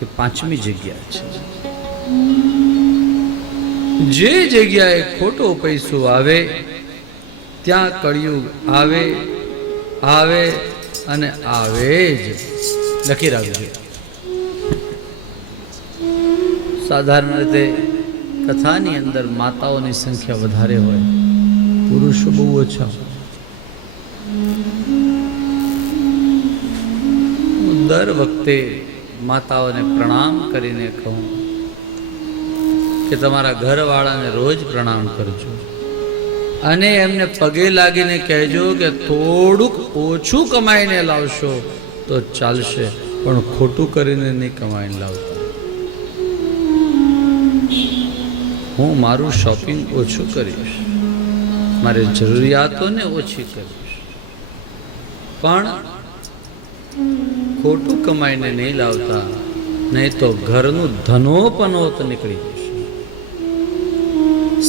કે પાંચમી જગ્યા છે, જે જગ્યાએ ખોટો પૈસો આવે ત્યાં કળિયુગ આવે આવે અને આવે જ. લખી રાખજો. સાધારણ રીતે કથાની અંદર માતાઓની સંખ્યા વધારે હોય, પુરુષો બહુ ઓછા. હું દર વખતે માતાઓને પ્રણામ કરીને કહું કે તમારા ઘરવાળાને રોજ પ્રણામ કરજો અને એમને પગે લાગીને કહેજો કે થોડુંક ઓછું કમાઈને લાવશો તો ચાલશે, પણ ખોટું કરીને નહીં કમાઈને લાવતા. હું મારું શોપિંગ ઓછું કરીશ, મારી જરૂરિયાતોને ઓછી કરીશ, પણ ખોટું કમાઈને નહીં લાવતા, નહીં તો ઘરનું ધનોપનોત નીકળી જશે.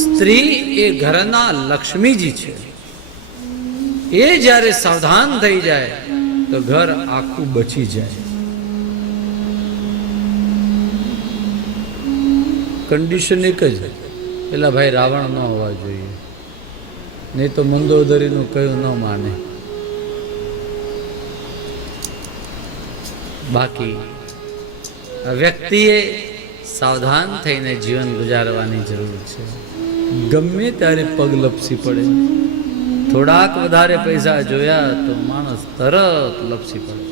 સ્ત્રી એ ઘરના લક્ષ્મીજી છે. એ જ્યારે સાવધાન થઈ જાય તો ઘર આખું બચી જાય. કન્ડિશન એક જ, પેલા ભાઈ રાવણ ન હોવા જોઈએ, નહીં તો મંદોદરીનું કયું ન માને. બાકી વ્યક્તિએ સાવધાન થઈને જીવન ગુજારવાની જરૂર છે. ગમે ત્યારે પગ લપસી પડે, થોડાક વધારે પૈસા જોયા તો માણસ તરત લપસી પડે.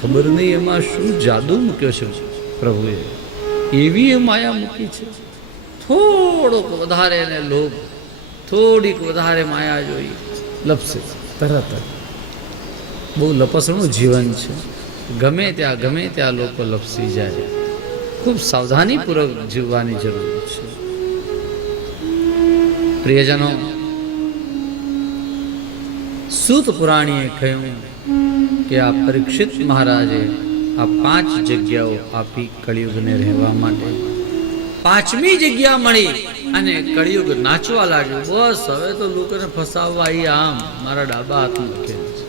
ખબર નહીં એમાં શું જાદુ મૂક્યો છે પ્રભુએ, એવી માયા મૂકી છે. થોડોક વધારે એને લોભ, થોડીક વધારે માયા જોઈ, લપસે તરત. બહુ લપસણું જીવન છે. ગમે ત્યાં લોકો લપસી જાય. ખૂબ સાવધાનીપૂર્વક જીવવાની જરૂર છે. પ્રિયજનો, સૂત પુરાણીએ કહ્યું કે આ પરીક્ષિત મહારાજે આ 5 જગ્યાઓ આપી કળિયુગને રહેવા માટે. 5મી જગ્યા મળી અને કળિયુગ નાચવા લાગ્યું. બસ હવે તો લોકોને ફસાવવા એ આમ મારા ડાબા હાથમાં લખેલું છે.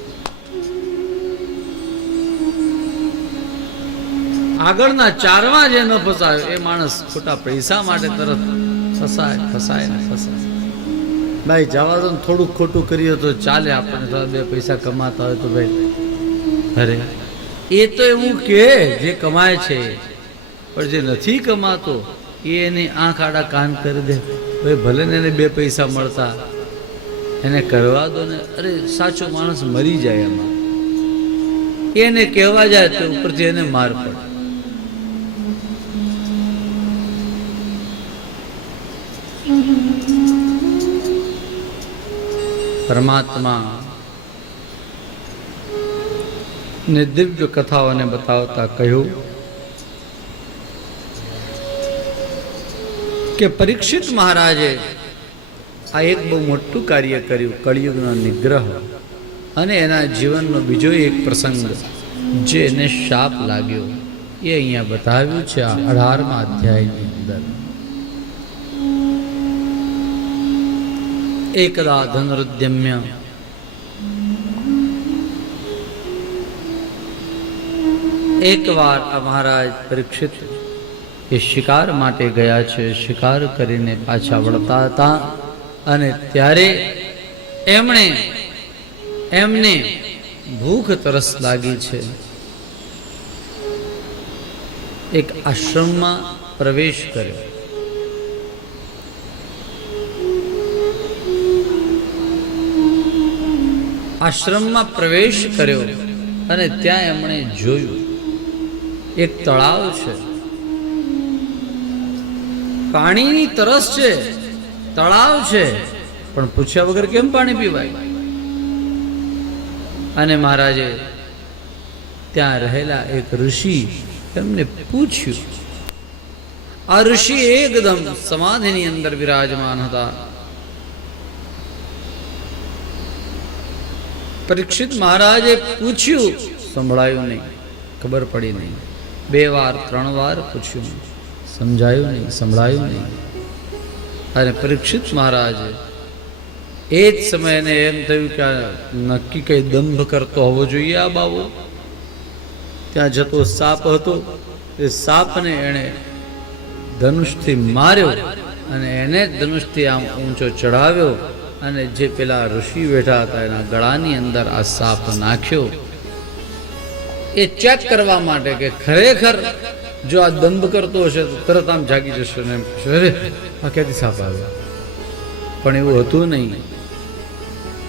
આગળના 4માં જે ન ફસાયો એ માણસ ખોટા પૈસા માટે તરત ફસાય. ભાઈ જવા દો, થોડુંક ખોટું કરીએ તો ચાલે, આપણને થોડા 2 પૈસા કમાતા હોય તો ભાઈ. અરે એ તો એવું કે જે કમાય છે, પણ જે નથી કમાતો એ એની આંખ આડા કાન કરી દે. ભાઈ ભલે ને એને 2 પૈસા મળતા, એને કરવા દો ને. અરે સાચો માણસ મરી જાય એમાં. એને કહેવા જાય તો ઉપરથી એને માર પડે. પરમાત્મા ને દિવ્ય કથાઓને બતાવતા કહ્યું કે પરીક્ષિત મહારાજે આ એક બહુ મોટું કાર્ય કર્યું, કળિયુગનો નિગ્રહ. અને એના જીવનનો બીજો એક પ્રસંગ જે એને શાપ લાગ્યો એ અહીંયા બતાવ્યું છે આ 18મા અધ્યાયની અંદર. એકદા ધનુરુદ્યમ્ય એકવાર આ મહારાજ પરીક્ષિત એ શિકાર માટે ગયા છે. શિકાર કરીને પાછા વળતા હતા અને ત્યારે એમને ભૂખ તરસ લાગી છે. એક આશ્રમમાં પ્રવેશ કર્યો. આશ્રમમાં પ્રવેશ કર્યો અને ત્યાં એમણે જોયું એક તળાવ છે. પાણીની તરસ છે, તળાવ છે, પણ પૂછ્યા વગર કેમ પાણી પીવાય? અને મહારાજે ત્યાં રહેલા એક ઋષિ એમને પૂછ્યું. આ ઋષિ એકદમ સમાધિની અંદર વિરાજમાન હતા. પરીક્ષિત મહારાજે પૂછ્યું, સંભળાયું નહીં, ખબર પડી નહીં. 2 વાર 3 વાર પૂછ્યું, સમજાયું નહીં, સંભળાયું નહીં. અને પરીક્ષિત મહારાજે એ જ સમયે એમ થયું કે નક્કી કઈ દંભ કરતો હોવો જોઈએ આ બાબો. ત્યાં જતો સાપ હતો, એ સાપને એણે ધનુષથી માર્યો અને એને ધનુષથી આમ ઊંચો ચડાવ્યો અને જે પેલા ઋષિ બેઠા હતા એના ગળાની અંદર આ સાપ નાખ્યો, એ ચેક કરવા માટે કે ખરેખર જો આ દંભ કરતો હશે તો તરત આમ જાગી જશે ને એમ કહેશે, અરે આ ક્યાંથી સાપ આવ્યો? પણ એવું હતું નહીં.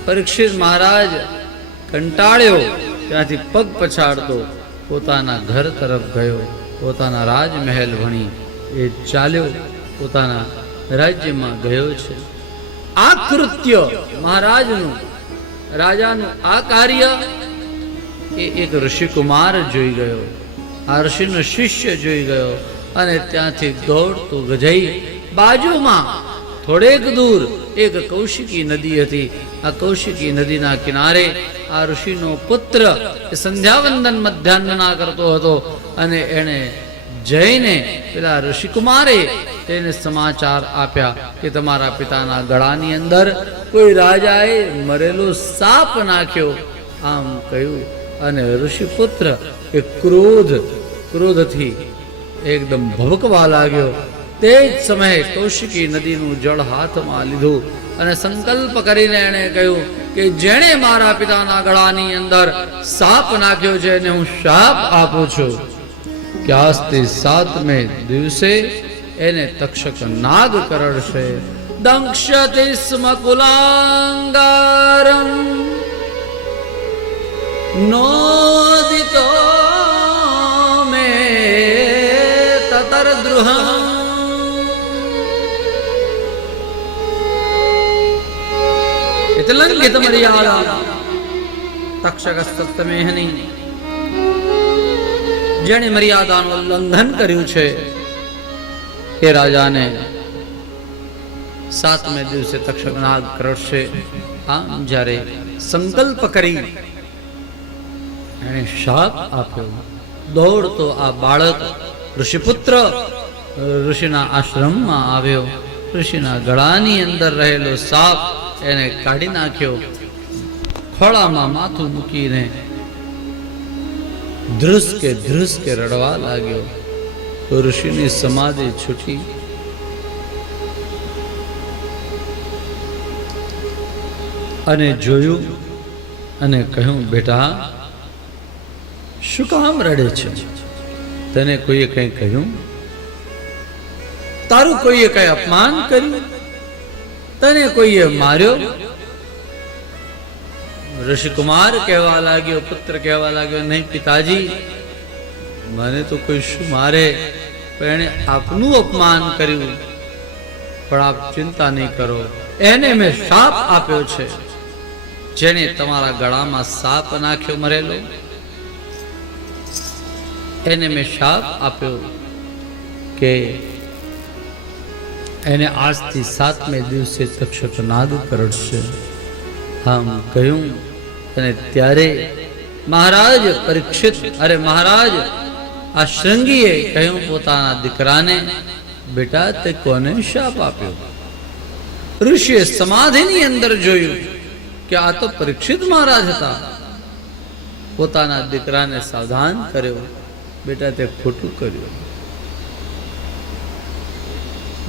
પરીક્ષિત મહારાજ કંટાળ્યો, ત્યાંથી પગ પછાડતો પોતાના ઘર તરફ ગયો, પોતાના રાજમહેલ ભણી એ ચાલ્યો, પોતાના રાજ્યમાં ગયો છે. આ કૃત્ય મહારાજનું, રાજાનું આ કાર્ય એ એક ઋષિકુમાર જોઈ ગયો, આ ઋષિનો શિષ્ય જોઈ ગયો અને ત્યાંથી દોડતો જઈ બાજુમાં થોડેક દૂર એક કૌશિકી નદી હતી. આ કૌશિકી નદીના કિનારે આ ઋષિનો પુત્ર એ સંધ્યાવંદન મધ્યાહ્નના કરતો હતો અને એણે જઈને પેલા ઋષિકુમારે તેને સમાચાર આપ્યા કે તમારા પિતાના ગળાની અંદર કોઈ રાજાએ મરેલો સાપ નાખ્યો, આમ કહ્યું. અને ઋષિપુત્ર એ ક્રોધથી એકદમ ભભકવા લાગ્યો. તે જ સમયે કૌશિકી નદીનું જળ હાથમાં લીધું અને સંકલ્પ કરીને એણે કહ્યું કે જેણે મારા પિતાના ગળાની અંદર સાપ નાખ્યો છે એને હું શાપ આપું છું કે આજથી 7મે દિવસે એને તક્ષક નાગ કરડશે. દંક્ષતિ સ્મ કુલાંગારમ નોદિતો મે તતરદ્રુહં લંઘિત મર્યાદા તક્ષકસ્તમેહની. જેણે મર્યાદાનું ઉલ્લંઘન કર્યું છે એ રાજાને 7મે દિવસે તક્ષક નાગ કરડશે. આમ જ્યારે સંકલ્પ કરી એણે શાપ આપ્યો. દોડતો આ બાળક ઋષિપુત્ર ઋષિના આશ્રમમાં આવ્યો. ઋષિના ગળાની અંદર રહેલો સાપ એને કાઢી નાખ્યો. ખોળામાં માથું મૂકીને ધ્રુસ કે રડવા લાગ્યો. ઋષિની સમાધિ છૂટી. અને જોયું અને કહ્યું, બેટા શું કામ રડે છે? તને કોઈએ કંઈ કહ્યું? તારું કોઈએ કઈ અપમાન કર્યું? તને કોઈએ માર્યો? ઋષિકુમાર કહેવા લાગ્યો, પુત્ર કહેવા લાગ્યો, નહીં પિતાજી, મને તો કોઈ શું મારે, પણ એણે આપનું અપમાન કર્યું. પણ આપ ચિંતા નહીં કરો, એને મેં શાપ આપ્યો છે. જેને તમારા ગળામાં સાપ નાખ્યો મરેલો, એને મેં શાપ આપ્યો કે એને આજથી 7મે દિવસે તક્ષક નાગ કરડશે. આમ કહ્યું. અને ત્યારે મહારાજ પરીક્ષિત મહારાજ આ શૃંગીએ કહ્યું પોતાના દીકરાને, બેટા તે કોને શાપ આપ્યો? ઋષિએ સમાધિની અંદર જોયું કે આ તો પરીક્ષિત મહારાજ હતા. પોતાના દીકરાને સાવધાન કર્યો, બેટા તે ખોટું કર્યું.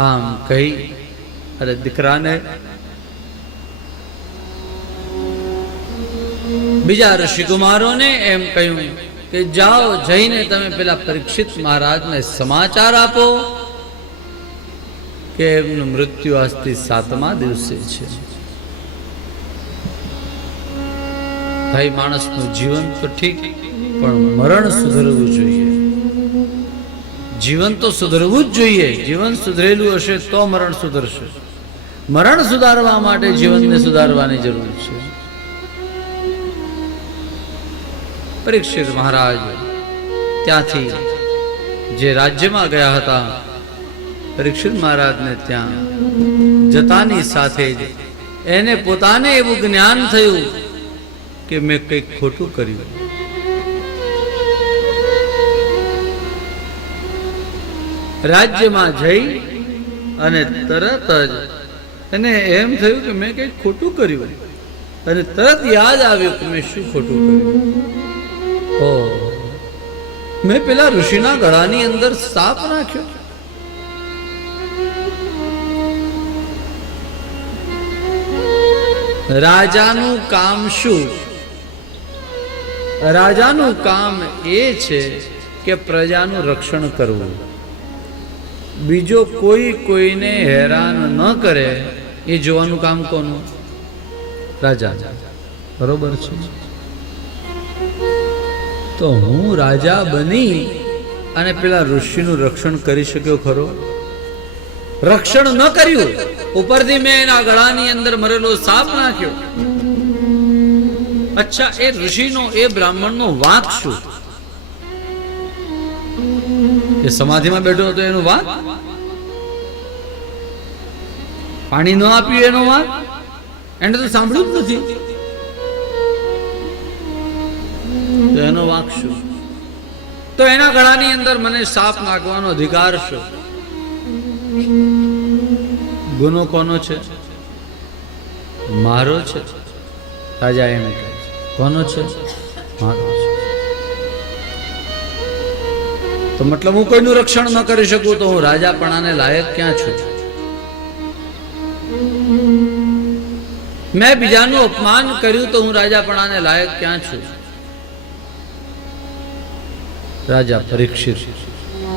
આમ કહી અરે દીકરાને બીજા ઋષિકુમારોને એમ કહ્યું કે જાઓ, જઈને તમે પેલા પરીક્ષિત મહારાજને સમાચાર આપો કે એમનું મૃત્યુ આજથી 7મા દિવસે છે. ભાઈ, માણસનું જીવન તો ઠીક, પણ મરણ સુધરવું જોઈએ. જીવન તો સુધરવું જ જોઈએ. જીવન સુધરેલું હશે તો મરણ સુધરશે. મરણ સુધારવા માટે જીવનને સુધારવાની જરૂર છે. પરીક્ષિત મહારાજ ત્યાંથી જે રાજ્યમાં ગયા હતા, પરીક્ષિત મહારાજને ત્યાં જતાની સાથે જ એને પોતાને એવું જ્ઞાન થયું કે મેં કંઈક ખોટું કર્યું. રાજ્યમાં જઈ અને તરત જ એને એમ થયું કે મેં કંઈક ખોટું કર્યું અને તરત યાદ આવ્યું કે મેં શું ખોટું કર્યું. મેં પેલા ઋષિના ગળાની અંદર સાપ નાખ્યો. રાજાનું કામ શું? રાજાનું કામ એ છે કે પ્રજાનું રક્ષણ કરવું. બીજો કોઈ કોઈને હેરાન ન કરે એ જોવાનું કામ કોનું? રાજા. બરોબર છે. તો હું રાજા બની અને પેલા ઋષિનું રક્ષણ કરી શક્યો ખરો? રક્ષણ ન કર્યું, ઉપરથી મેં એના ગળાની અંદર મરેલો સાપ નાખ્યો. અચ્છા, એ ઋષિનો એ બ્રાહ્મણનો વાંક શું? એ સમાધિમાં બેઠો હતો એનું વાંક? પાણી ન આપ્યું એનો વાંક? એને તો સાંભળ્યું જ નથી, તો એનો વાંક શું? તો એના ગળાની અંદર મને સાપ નાખવાનો અધિકાર શું? ગુનો કોનો છે? મારો છે. રાજા એમ કહે છે. કોનો છે? મારો છે. તો મતલબ હું કોઈનું રક્ષણ ન કરી શકું તો હું રાજાપણાને લાયક ક્યાં છું? મેં બીજાનું અપમાન કર્યું તો હું રાજાપણાને લાયક ક્યાં છું? રાજા પરીક્ષિત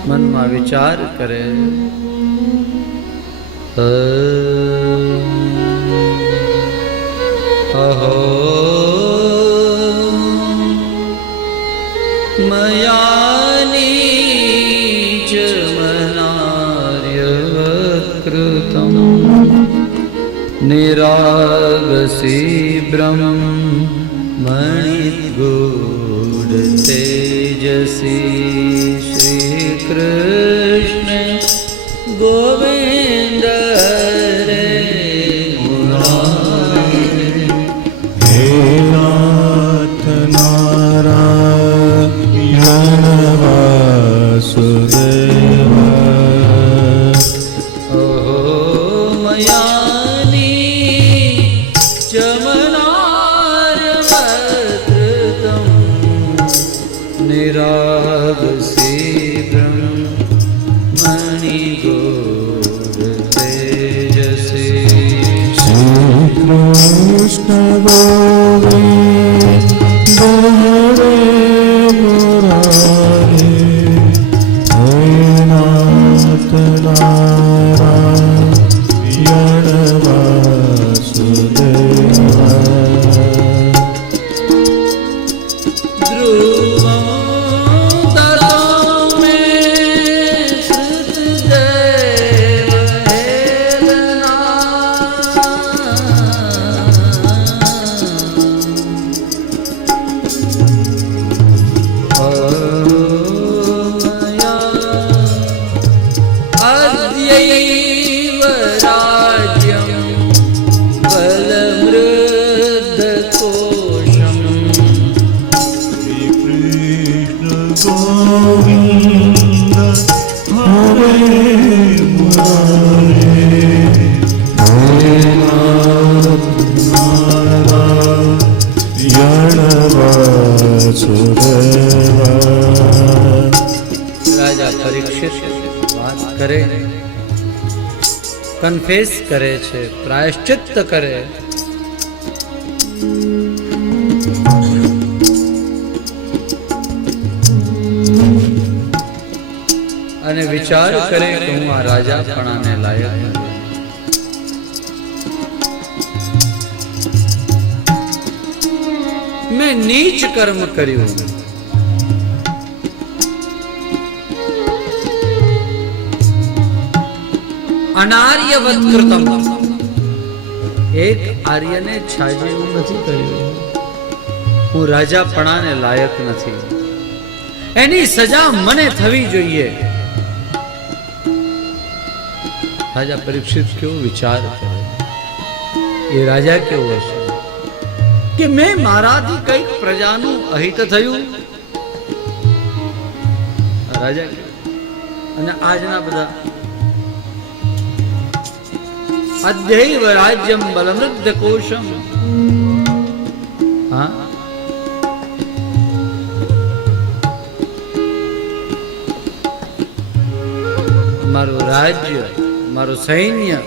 મનમાં વિચાર કરે, અહો મયાની ચ મનાર્ય કૃતમ નિરાગસી બ્રહ્મણિગૂઢ તેજસી શ્રી કૃષ્ણ ગોવિંદ રે મુરારી. હે નાથ નારાયણ વાસુદેવ. ઓહો મયાની ચમનાર્યવકૃતમ નિરાગસી બ્રહ્મણિગૂઢ તેજસી શ્રી કૃષ્ણ ગોવિંદ હરે મુરારી. હે નાથ નારાયણ વાસુદેવ. રાજા પરીક્ષિત વાત કરે, કન્ફેસ કરે છે, પ્રાયશ્ચિત્ત કરે. અને વિચાર કરે કે હું આ રાજાપણાને લાયક નથી. મેં નીચ કર્મ કર્યું. અનાર્યવત કૃતમ. એક આર્યને છાજે એવું નથી કર્યું. હું રાજાપણાને લાયક નથી. એની સજા મને થવી જોઈએ. રાજા પરીક્ષિત કેવો વિચાર કરે. એ રાજા કેવો હશે કે મેં મારાથી કઈક પ્રજાનું અહિત થયું. રાજા અને આજના બધા અદ્યૈવ રાજ્યમ બલમૃદ્ધ કોશમ. હા, મારું રાજ્ય, મારું સૈન્ય,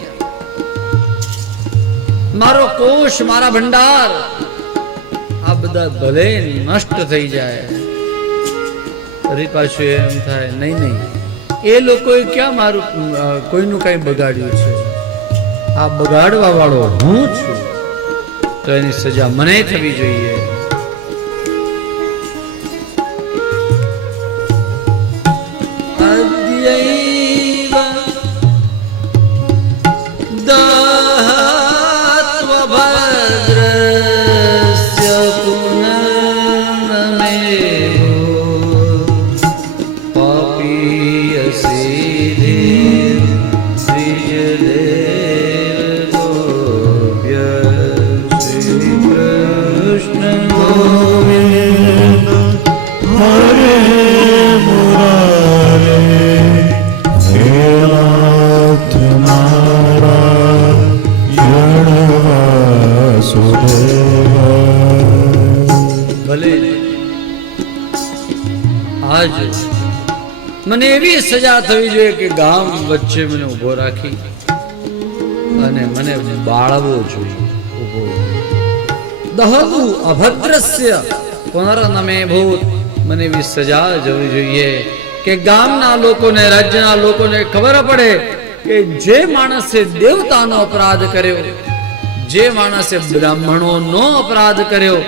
મારો કોષ, મારા ભંડાર આ બધા ભલે નષ્ટ થઈ જાય, ફરી પાછું એમ થાય નહીં, એ લોકોએ ક્યાં મારું કોઈનું કઈ બગાડ્યું છે, આ બગાડવા વાળો હું છું, તો એની સજા મને થવી જોઈએ. અદ્યૈવ દહત્વ ભદ્રસ્ય પુનર્નમેવો પાપીયસીધિ દ્વિજદેવોભ્ય શ્રી કૃષ્ણ ગોવિંદ હરે મુરારે હે નાથ નારાયણ વાસુદેવ. ભલે આજ મને એવી સજા થવી જોઈએ કે ગામ વચ્ચે મને ઉભો રાખી અને મને બાળવો જોઈએ. ઉભો દહતુ અભદ્રસ્ય પુનર્નમે ભૂત, મને એવી સજા જવી જોઈએ કે ગામના લોકોને, રાજ્યના લોકોને ખબર પડે કે જે માણસે દેવતાનો અપરાધ કર્યો, જે માણસે બ્રાહ્મણોનો અપરાધ કર્યો,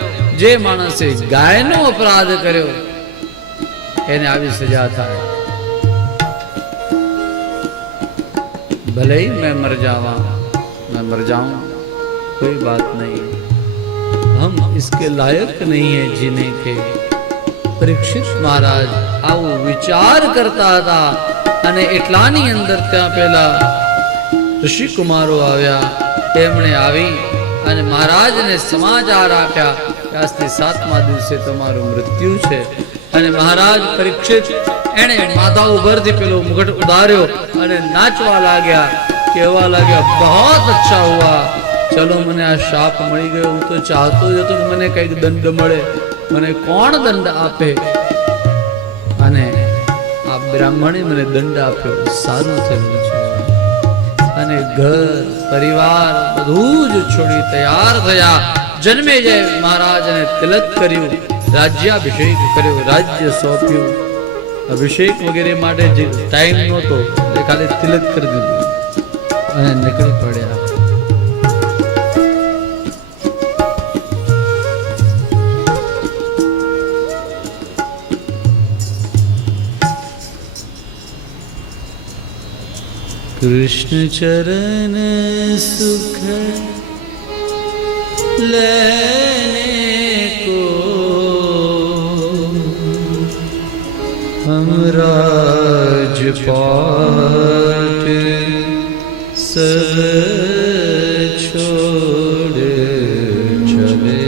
જે માણસે ગાયનો અપરાધ કર્યો, એને આવી સજા થાય. भले ही मैं मर जाऊं, कोई बात नहीं, हम इसके लायक नहीं है जीने के. परीक्षित महाराज આવો વિચાર કરતા હતા અને એટલાની અંદર ત્યાં પેલા ઋષિ કુમારો આવ્યા. તેમણે આવી અને મહારાજને સમાચાર આપ્યા કે આજથી 7મા દિવસે તમારું મૃત્યુ છે. અને મહારાજ પરીક્ષિત એણે માથા ઉપરથી પેલો મુગટ ઉતાર્યો અને નાચવા લાગ્યા, કહેવા લાગ્યા બહોત અચ્છા હુઆ, ચલો મને આ શાપ મળી ગયો. હું તો ચાહતો જ હતો કે મને કંઈક દંડ મળે, મને કોણ દંડ આપે? અને આ બ્રાહ્મણે મને દંડ આપ્યો, સારું થયું છે. અને ઘર પરિવાર બધું જ છોડી તૈયાર થયા. જન્મેજય મહારાજને તિલક કર્યું, રાજ્યાભિષેક કર્યો, રાજ્ય સોંપ્યું. અભિષેક વગેરે માટે જે ટાઈમ નહોતો એટલે ખાલી તિલક કરી દીધું અને નીકળી પડ્યા. કૃષ્ણ ચરણ સુખ લેને કો हम राजपाट सब छोड़ चले,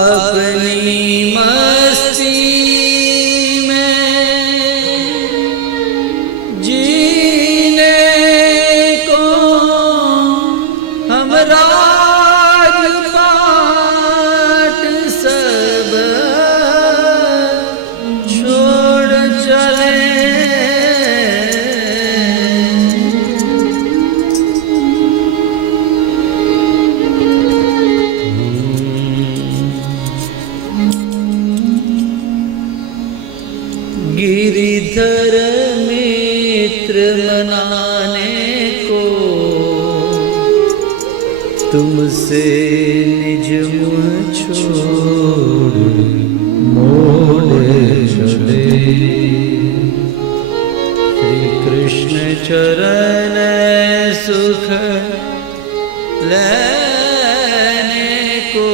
अपनी मस्ती में जीने को हम राजपाट सब छोड़ चले. गिरिधर मित्र मनाने को तुमसे निज मुझ छोड़ मोड़े चले. श्री कृष्ण चरण सुख लेने को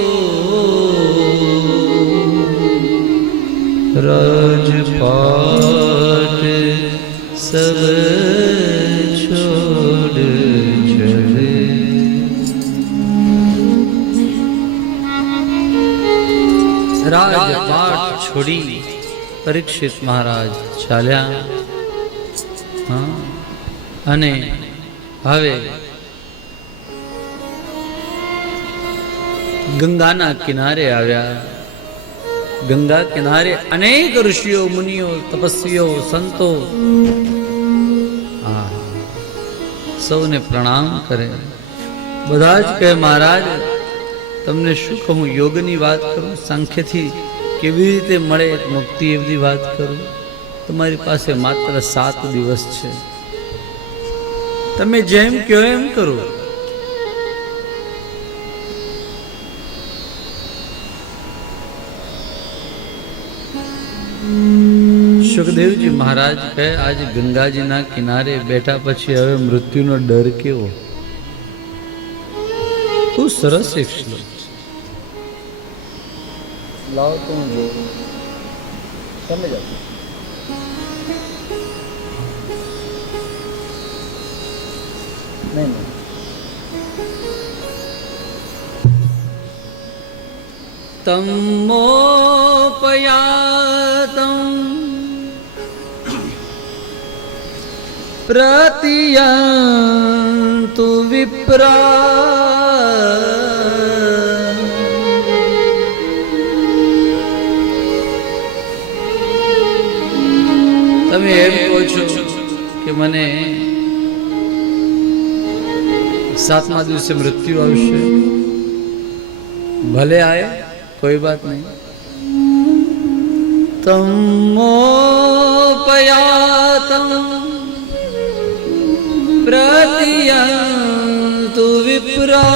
राजपाट सब छोड़ चले. રાજપાટ છોડી પરીક્ષિત મહારાજ ચાલ્યા. હા, અને હવે ગંગાના કિનારે આવ્યા. ગંગા કિનારે અનેક ઋષિઓ મુનિઓ તપસ્વીઓ સંતો સૌને પ્રણામ કરે. બધા જ કહે મહારાજ તમને શું કહું, યોગની વાત કરું, સાંખ્યથી કેવી રીતે મળે મુક્તિ એ બધી વાત કરું. તમારી પાસે માત્ર 7 દિવસ છે, તમે જેમ કહો એમ કરો. સુખદેવજી મહારાજ કહે આજે ગંગાજીના કિનારે બેઠા પછી હવે મૃત્યુનો ડર કેવો. ખૂબ સરસ એક શ્લોક લાવો તો હું જોઉં. તમે જાઓ. નહીં તમોપયાતં પ્રતિયંતુ વિપ્રા તમે એમ કહો છો કે મને 7મા દિવસે મૃત્યુ આવશે, ભલે આए कोई बात नहीं. तमोपयातं प्रतियंतु विप्रा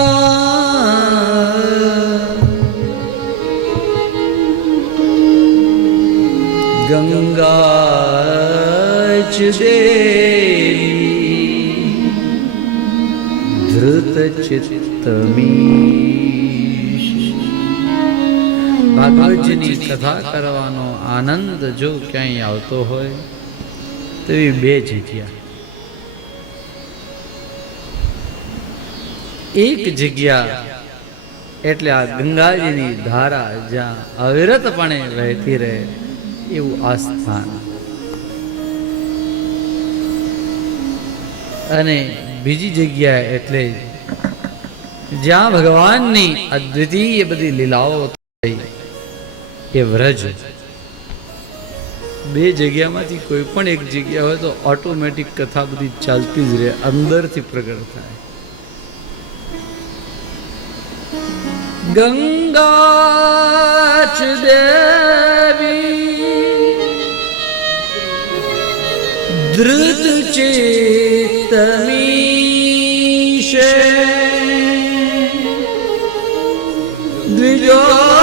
गंगा च देवी धृत चित्तमी. ભાગવતજીની કથા કરવાનો આનંદ જો ક્યાંય આવતો હોય તેવી 2 જગ્યા. એક જગ્યા એટલે આ ગંગાજીની ધારા જ્યાં અવિરતપણે વહેતી રહે એવું આ સ્થાન, અને બીજી જગ્યા એટલે જ્યાં ભગવાનની અદ્વિતીય બધી લીલાઓ થઈ એ વ્રજ. 2 જગ્યામાંથી કોઈ પણ એક જગ્યા હોય તો ઓટોમેટિક કથા બધી ચાલતી જ રહે, અંદરથી પ્રગટ થાય. ગંગા ચ દેવી ધૃત ચેતમીશે દ્વિજોપસૃષ્ટ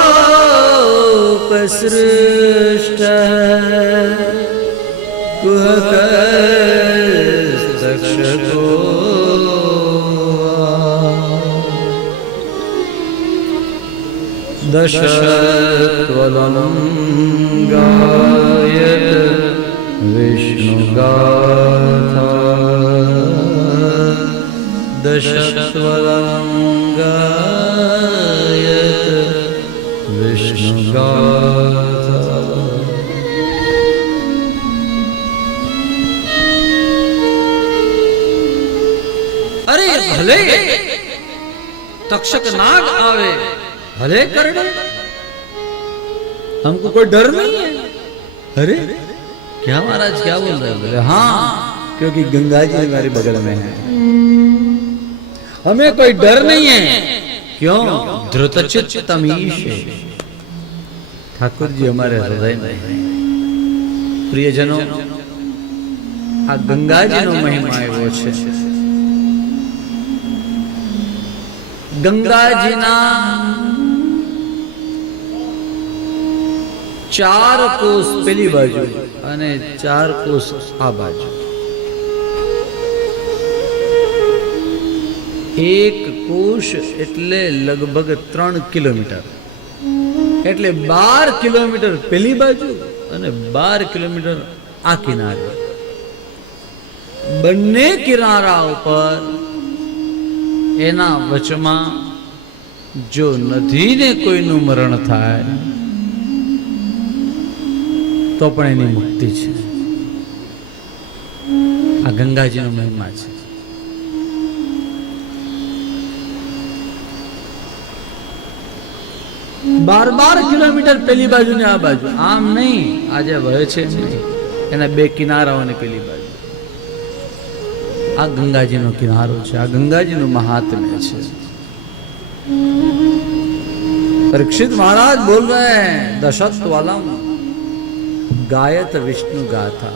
कुहकस्तक्षको दशत्वलं गायत विष्णुगाथा दशत्वलं गायत विष्णुगाथा. अरे भले तक्षक नाग आवे, भले करड़े, हमको कोई डर नहीं है. अरे क्या महाराज क्या बोल रहे हैं? बोले हाँ, क्योंकि गंगा जी हमारे बगल में है, हमें कोई डर नहीं है. क्यों? धृतचित्त तमीश है. ठाकुर जी हमारे हृदय में है. प्रियजनों, आ गंगा जी नो महिमा एवो छे. गंगाजीना 4 कोस पेली बाजू અને 4 कोस આ બાજુ. એક કોશ એટલે લગભગ 3 કિલોમીટર, એટલે 12 કિલોમીટર પેલી બાજુ અને 12 કિલોમીટર આ કિનારે. બંને કિનારા ઉપર એના વચમાં જો નદીને કોઈનું મરણ થાય તો પણ એની મુક્તિ છે. આ ગંગાજીનો મહિમા છે. 12 કિલોમીટર પેલી બાજુ ને આ બાજુ, આમ નહીં, આજે વહે છે એમ નહીં, એના બે કિનારાઓની પેલી બાજુ. આ ગંગાજીનો કિનારો છે, આ ગંગાજીનું મહાત્મ્ય છે. परीक्षित महाराज बोल रहे हैं, दशत वालम गायत विष्णु गाथा.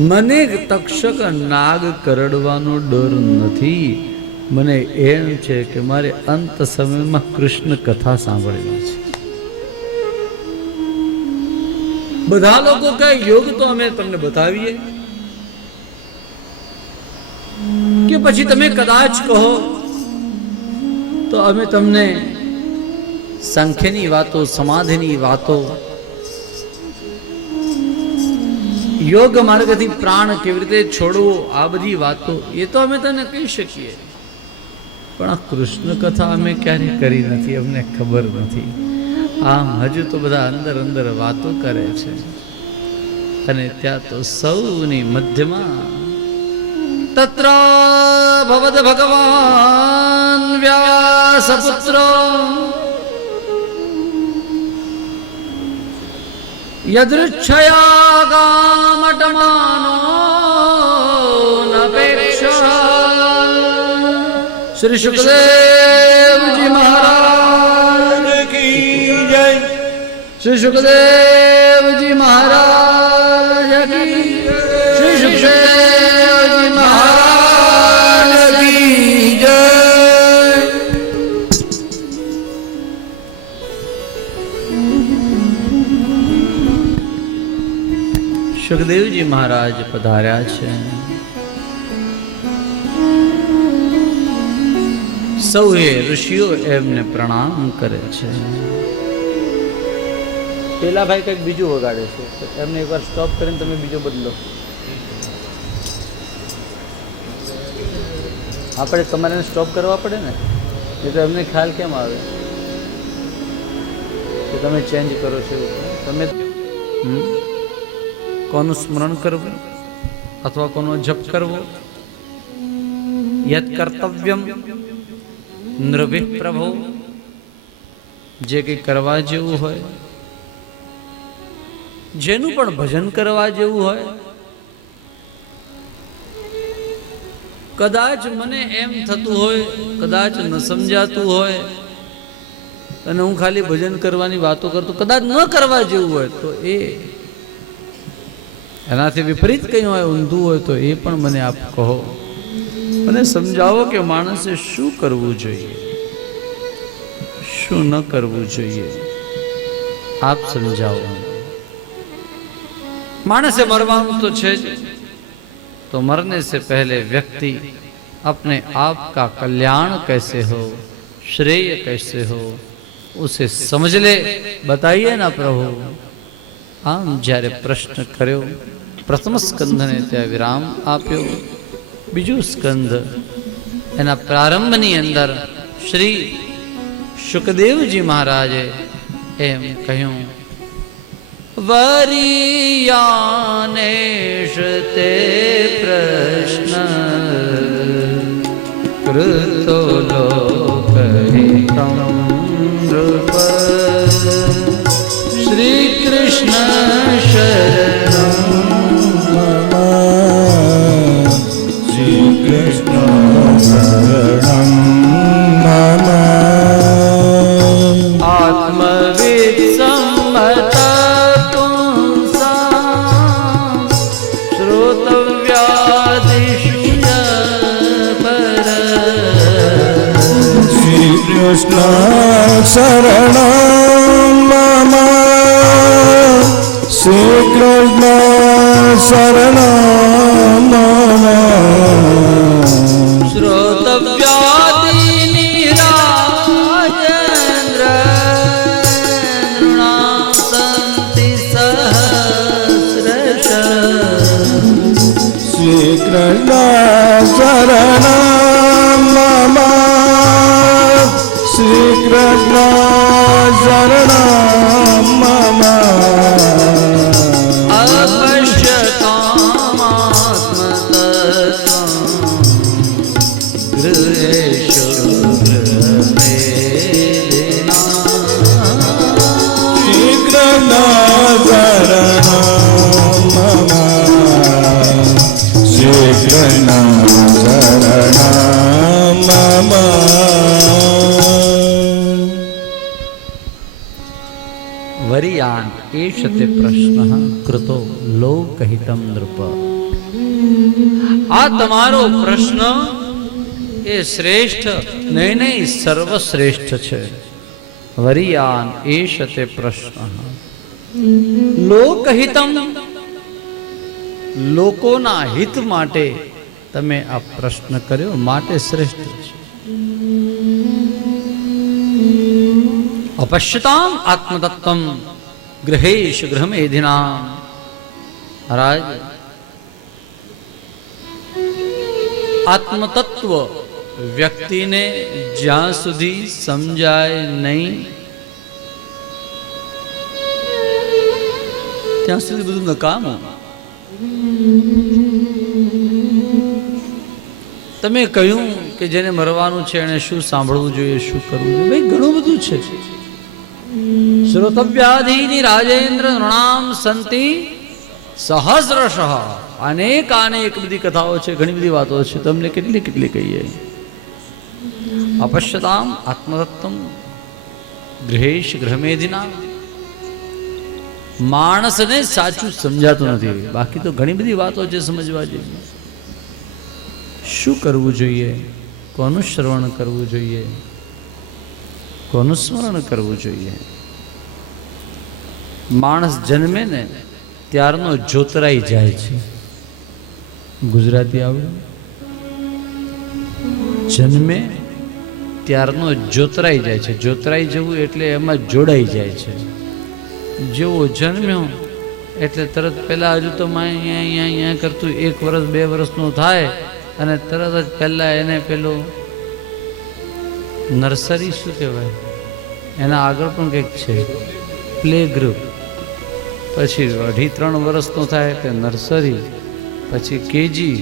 મને તક્ષક નાગ કરડવાનો ડર નથી, મને એમ છે કે મારે અંત સમયમાં કૃષ્ણ કથા સાંભળવી છે. બધા લોકો કહે યોગ તો અમે તમને બતાવીએ, કે પછી તમે કદાચ કહો તો અમે તમને સંખ્યાની વાતો, સમાધિની વાતો, યોગ માર્ગથી પ્રાણ કેવી રીતે છોડવો, આ બધી વાતો એ તો અમે તને કહી શકીએ, પણ આ કૃષ્ણ કથા અમે ક્યારે કરી નથી, અમને ખબર નથી. આમ હજુ તો બધા અંદર અંદર વાતો કરે છે. અને ત્યાં તો સૌની મધ્યમાં તત્ર ભવદ ભગવાન વ્યાસપુત્ર યદૃચ્છયા ગામટમાનો નપેક્ષા. શ્રી સુખદેવજી મહારાજ કી જય. શ્રી સુખદેવજી મહારાજ કી. શ્રી સુખદેવજી મહારાજ કી જય. સુખદેવજી મહારાજ પધાર્યા છે. સૌએ ઋષિઓ એમને પ્રણામ કરે છે. પેલા ભાઈ કંઈક બીજું વગાડે છે, એમને એકવાર સ્ટોપ કરીને તમે બીજો બદલો. આપણે તમારે સ્ટોપ કરવા પડે ને, એ તો એમને ખ્યાલ કેમ આવે કે તમે ચેન્જ કરો છો. તમે કોનું સ્મરણ કરવું અથવા કોનો જપ કરવો, યત કર્તવ્યમ નૃભિ પ્રભો, જે કંઈ કરવા જેવું હોય, જેનું પણ ભજન કરવા જેવું હોય. કદાચ મને એમ થતું હોય, કદાચ ન સમજાતું હોય, અને હું ખાલી ભજન કરવાની વાતો કરતો, કદાચ ન કરવા જેવું હોય તો એ એનાથી વિપરીત કંઈ હોય, ઊંધું હોય તો એ પણ મને આપ કહો અને સમજાવો કે માણસે શું કરવું જોઈએ, શું ન કરવું જોઈએ. આપ સમજાવો. मानस मरवानु तो है, तो मरने से पहले व्यक्ति अपने आप का कल्याण कैसे हो, श्रेय कैसे हो, उसे समझ ले. बताइए ना प्रभु. आम જ્યારે પ્રશ્ન કર્યો, પ્રથમ સ્કંધને ત્યાં વિરામ આપ્યો. બીજો સ્કંધ એના પ્રારંભની અંદર શ્રી શુકદેવજી મહારાજે એમ કહ્યું, વરિયાનેશ તે પ્રશ્ન કૃતો લોકહિતં નૃપ. શ્રી કૃષ્ણ શરણં મમ. શ્રી કૃષ્ણ શરણં મમ. આત્મવિદ સંમત કૃષ્ણ શરણં મમ. શ્રી કૃષ્ણ શરણં મમ. શ્રોતવ્યાદિની રાજેન્દ્ર નૃણાં સંતિ સહસ્રશ. શ્રી કૃષ્ણ શરણં મમ. શ્રી કૃષ્ણ શરણં મમ. અપશ્યતામાત્મતત્વં ગૃહેષુ ગૃહમેલિના. વરિયાન એષ તે પ્રશ્ન કૃતો લોકહિતમ નૃપ. આ તમારો પ્રશ્ન એ શ્રેષ્ઠ નહીં નહીં સર્વશ્રેષ્ઠ છે. વરિયાન એષ તે પ્રશ્ન લોકહિતમ, લોકોના હિત માટે તમે આ પ્રશ્ન કર્યો માટે શ્રેષ્ઠ છે. અપશ્યતામ આત્મતત્વમ ગૃહેશ ગૃહમેધિના. મહારાજ, આત્મતત્વ વ્યક્તિને જ્યાં સુધી સમજાય નહીં ત્યાં સુધી બધું નકામું. તમે કહ્યું કે જેને મરવાનું છે એને શું સાંભળવું જોઈએ, શું કરવું જોઈએ? ભાઈ ઘણું બધું છે. શ્રોતવ્યાધીની રાજેન્દ્ર નૃણામ સંતિ સહસ્રશઃ. અનેક બધી કથાઓ છે, ઘણી બધી વાતો છે, તમને કેટલી કેટલી કહીએ. અપશ્યતામ આત્મતત્વમ ગૃહેશ ગૃહમેધિના. માણસને સાચું સમજાતું નથી, બાકી તો ઘણી બધી વાતો છે સમજવા જેવી. શું કરવું જોઈએ, કોનું શ્રવણ કરવું જોઈએ, કોનું સ્મરણ કરવું જોઈએ. માણસ જન્મે ને ત્યારનો જોતરાઈ જાય છે. ગુજરાતી આવડે? જન્મે ત્યારનો જોતરાઈ જાય છે. જોતરાઈ જવું એટલે એમાં જોડાઈ જાય છે. જેવો જન્મ્યો એટલે તરત પહેલા હજુ તો અહીંયા કરતું 1 વર્ષ 2 વર્ષનું થાય અને તરત જ પહેલા એને પેલું નર્સરી શું કહેવાય, એના આગળ પણ કંઈક છે પ્લે ગ્રુપ, પછી 2.5-3 વર્ષનો થાય એટલે નર્સરી, પછી કેજી,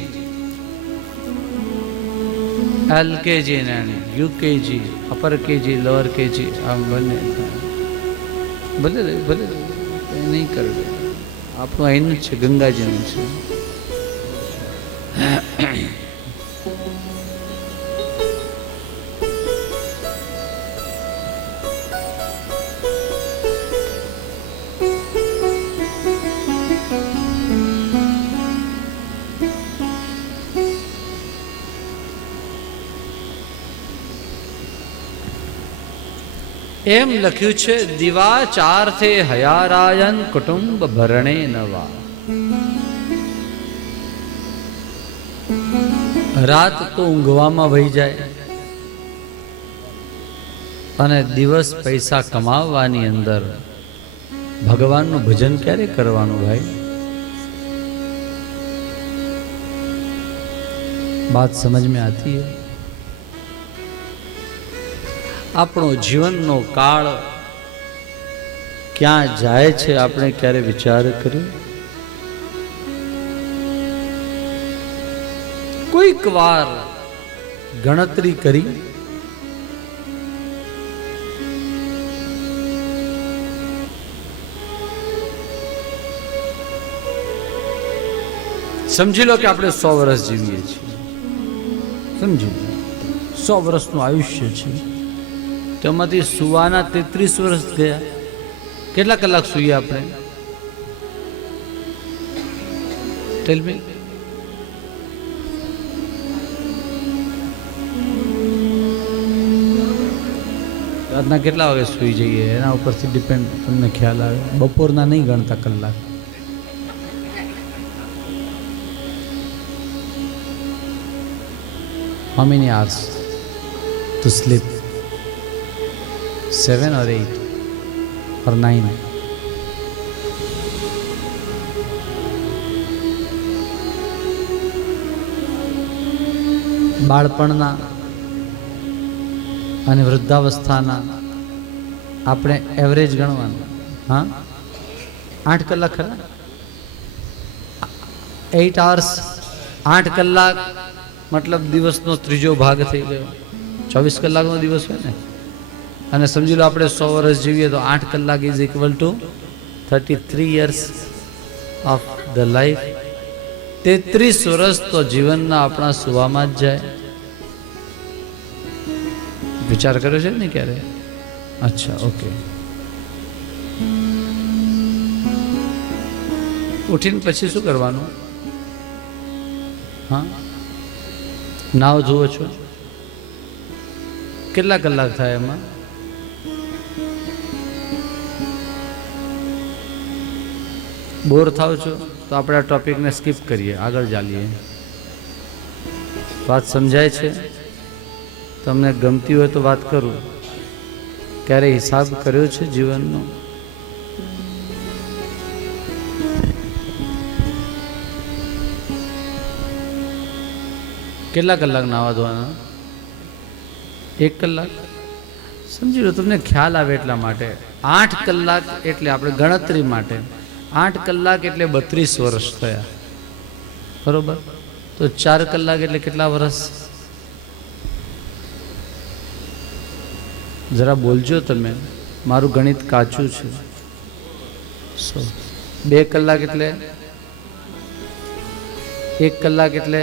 LKG ને UKG, upper KG, lower KG, આમ બંને. ભલે ભલે નહીં કરે, આપણું અહીંનું જ છે, ગંગાજીનું છે. એમ લખ્યું છે, દિવાચાર્થે હયારાયન કુટુંબ ભરણે નવા. રાત તો ઊંઘવામાં વહી જાય અને દિવસ પૈસા કમાવવાની અંદર ભગવાનનું ભજન ક્યારે કરવાનું ભાઈ? बात समझ में आती है? આપણો જીવનનો કાળ ક્યાં જાય છે આપણે ક્યારે વિચાર કર્યો? કોઈક વાર ગણતરી કરી સમજી લો કે આપણે 100 વર્ષ જીવીએ છીએ. સમજી લો 100 વર્ષનું આયુષ્ય છે, તેમાંથી સુવાના 33 વર્ષ ગયા. કેટલા કલાક સૂઈએ આપણે? ટેલ મી. રાતના કેટલા વાગે સૂઈ જઈએ એના ઉપરથી ડિપેન્ડ, તમને ખ્યાલ આવે. બપોરના નહીં ગણતા કલાક. How many hours to sleep? 7 or 8 or 9? બાળપણના અને વૃદ્ધાવસ્થાના આપણે એવરેજ ગણવાનું. હા, 8 કલાક ખરા? 8 hours, 8 કલાક મતલબ દિવસનો ત્રીજો ભાગ થઈ ગયો. 24 કલાકનો દિવસ હોય ને, અને સમજી લો આપણે 100 વર્ષ જીવીએ તો 8 કલાક is equal to 33 years of the life. 33 વર્ષ તો જીવનના આપણા સુવામાં જ જાય. વિચાર કર્યો છે ને ક્યારે? અચ્છા, ઓકે. ઉઠીને પછી શું કરવાનું? હા, નાવ ધોવો છો, કેટલા કલાક થાય એમાં? બોર થાવ છો તો આપણે આ ટોપિકને સ્કીપ કરીએ, આગળ ચાલીએ. વાત સમજાય છે? તમને ગમતી હોય તો વાત કરું. ક્યારે હિસાબ કર્યો છે જીવનનો? કેટલા કલાક નાવા ધોવાના? 1 કલાક? સમજી લો, તમને ખ્યાલ આવે એટલા માટે. 8 કલાક એટલે આપણે ગણતરી માટે 8 કલાક એટલે 32 વર્ષ થયા, બરોબર? તો 4 કલાક એટલે કેટલા વર્ષ? જરા બોલજો તમે, મારું ગણિત કાચું છે. 2 કલાક એટલે 1 કલાક એટલે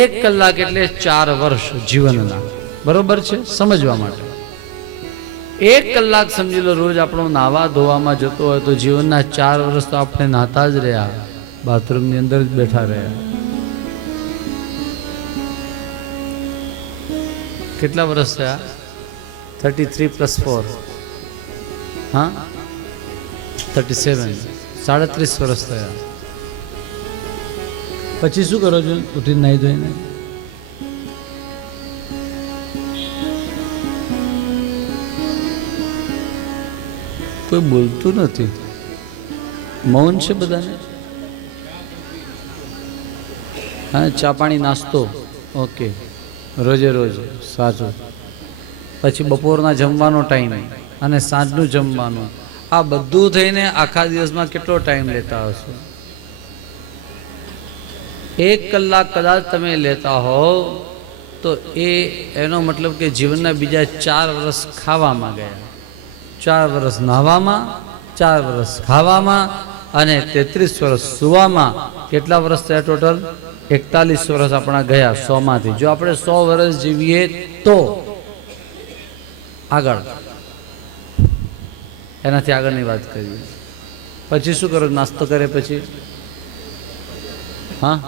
1 કલાક એટલે 4 વર્ષ જીવનના, બરોબર છે? સમજવા માટે 1 કલાક સમજી લો રોજ આપણો નાવા ધોવામાં જતો હોય તો જીવનના 4 વર્ષ તો આપણે નાતા જ રહ્યા, બાથરૂમની અંદર જ બેઠા રહ્યા. કેટલા વર્ષ થયા? 33 + 4, હા 37, 37 વર્ષ થયા. પછી શું કરો છો? ઉઠીને નાહી ધોઈને કોઈ બોલતું નથી, મૌન છે બધાને. હા, ચા પાણી નાસ્તો ઓકે, રોજે રોજ સાચું. પછી બપોરના જમવાનો ટાઈમ અને સાંજનું જમવાનું, આ બધું થઈને આખા દિવસમાં કેટલો ટાઈમ લેતા હશો? 1 કલાક કદાચ તમે લેતા હો તો એનો મતલબ કે જીવનના બીજા 4 વર્ષ ખાવામાં ગયા, 4 વર્ષ નાહવામાં, 4 વર્ષ ખાવામાં અને 33 વર્ષ સુવામાં. કેટલા વર્ષ થયા ટોટલ? 41 વર્ષ આપણા ગયા 100માંથી. જો આપણે 100 વર્ષ જીવીએ તો આગળ, એનાથી આગળની વાત કરીએ. પછી શું કરો? નાસ્તો કરે પછી હા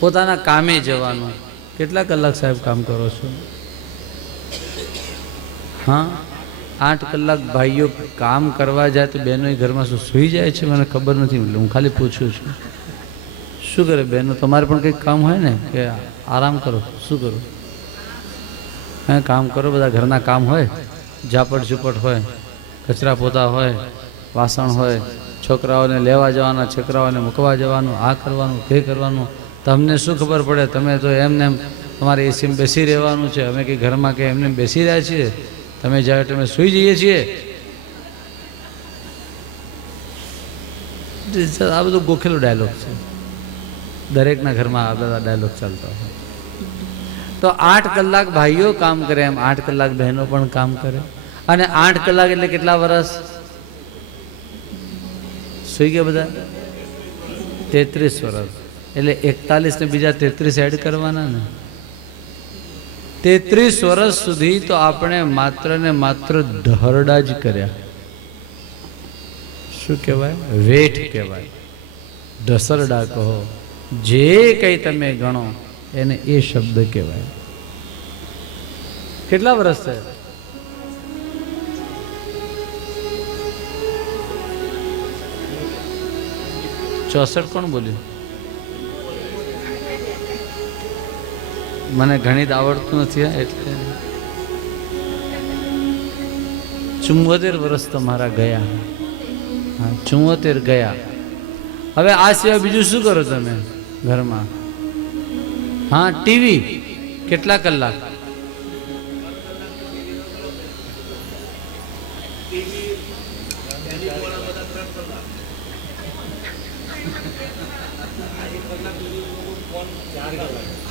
પોતાના કામે જવાનું. કેટલા કલાક સાહેબ કામ કરો છો? હા 8 કલાક ભાઈઓ કામ કરવા જાય તો બહેનો ઘરમાં શું સૂઈ જાય છે? મને ખબર નથી, હું ખાલી પૂછું છું. શું કરે બહેનો? તમારે પણ કંઈક કામ હોય ને કે આરામ કરો? શું કરો? હા કામ કરો, બધા ઘરના કામ હોય, ઝાપટ ઝૂપટ હોય, કચરા પોતા હોય, વાસણ હોય, છોકરાઓને લેવા જવાના, છોકરાઓને મૂકવા જવાનું, આ કરવાનું તે કરવાનું. તમને શું ખબર પડે? તમે તો એમને એમ તમારે એસીમાં બેસી રહેવાનું છે. અમે કંઈ ઘરમાં કે એમને બેસી રહ્યા છીએ? તમે જાય એટલે અમે સૂઈ જઈએ છીએ. આ બધું ગોખેલો ડાયલોગ છે, દરેકના ઘરમાં આ બધા ડાયલોગ ચાલતા હોય. તો 8 કલાક ભાઈઓ કામ કરે એમ 8 કલાક બહેનો પણ કામ કરે. અને 8 કલાક એટલે કેટલા વર્ષ? સુઈ ગયા બધા? 33 વર્ષ એટલે 41 ને બીજા 33 એડ કરવાના ને. 33 વર્ષ સુધી તો આપણે માત્ર ને માત્ર ઢહરડા જ કર્યા. શું કહેવાય? વેઠ કહેવાય, ઢસરડા કહો, જે કંઈ તમે ગણો એને એ શબ્દ કહેવાય. કેટલા વર્ષ થયા? ચોસઠ કોણ બોલ્યું? મને ગણિત આવડતું નથી એટલે 74 વર્ષ તમારા ગયા. હા 74 ગયા. હવે આ સિવાય બીજું શું કરો તમે ઘરમાં? હા ટીવી. કેટલા કલાક?